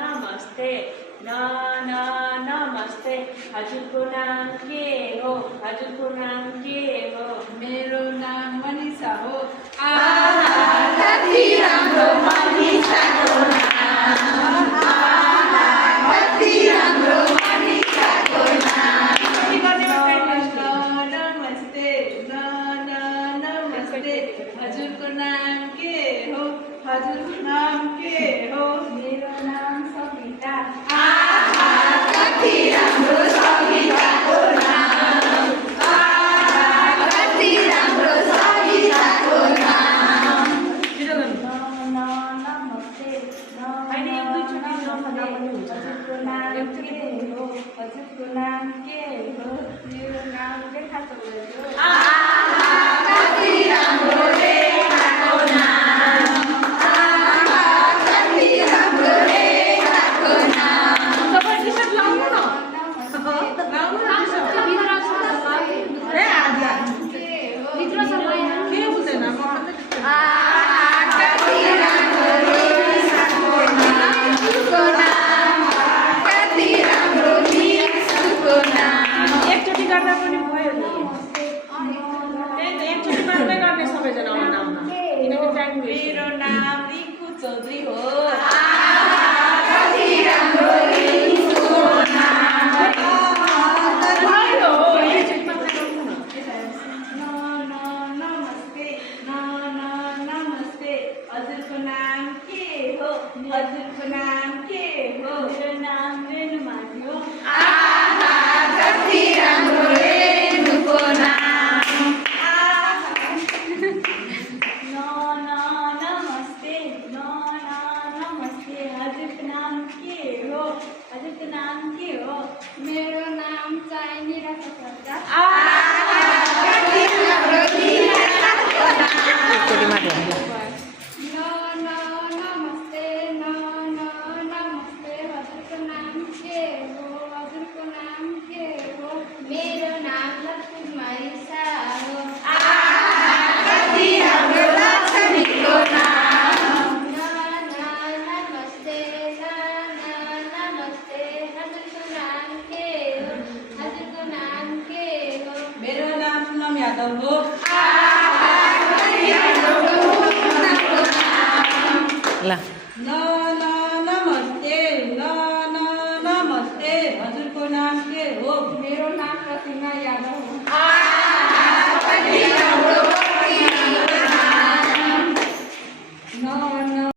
नमस्ते नमस्ते हजुरको नाम के हो हजुरको नाम के हो मेरो नाम मनिषा हो कति राम्रो मनिषाको नाम कति राम्रो मनिषाको नाम नमस्ते नमस्ते हजुरको नाम के हो हजुरको नाम के हो मेरो नाम सविता कति राम्रो सविताको नाम कति राम्रो सविताको नाम नमस्ते अहिले एक दुईचोटि नम्दा पनि हुन्छ हजुरको नाम के हो हजुरको नाम के हो मेरो नाम रेखा चौधरी हो कति राम्रो रेखाको नाम कति राम्रो रेखाको नाम तपाईँ टी-सर्ट लाउनु न भित्र समय के हुँदैन म कति राम्रो रेखाको नाम कति राम्रो मिसुको नाम एकचोटि गर्दा पनि भयो नि एकचोटि मात्रै गर्ने सबैजनाको नाममा किनकि टाइम मेरो नाम रिङ्कु चौधरी हो कति राम्रो मिसुको नाम भयो एकचोटि मात्रै गर्नु न नमस्ते नमस्ते हजुरको नाम के हो हजुरको नाम के हो मेरो नाम रेणुमाथि हो कति राम्रो रेणुको नाम नमस्ते नमस्ते हजुरको नाम के हो हजुरको नाम के हो मेरो नाम चाहिँ निराशा सर्दा कति राम्रो निराशाको नाम नमस्ते नमस्ते हजुरको नाम के हो हजुरको नाम के हो मेरो नाम लक्ष्मी सा हो कति राम्रो लक्ष्मीको नाम नमस्ते नमस्ते हजुरको नाम के हो हजुरको नाम के हो मेरो नाम नम यादव हो कति राम्रो ल न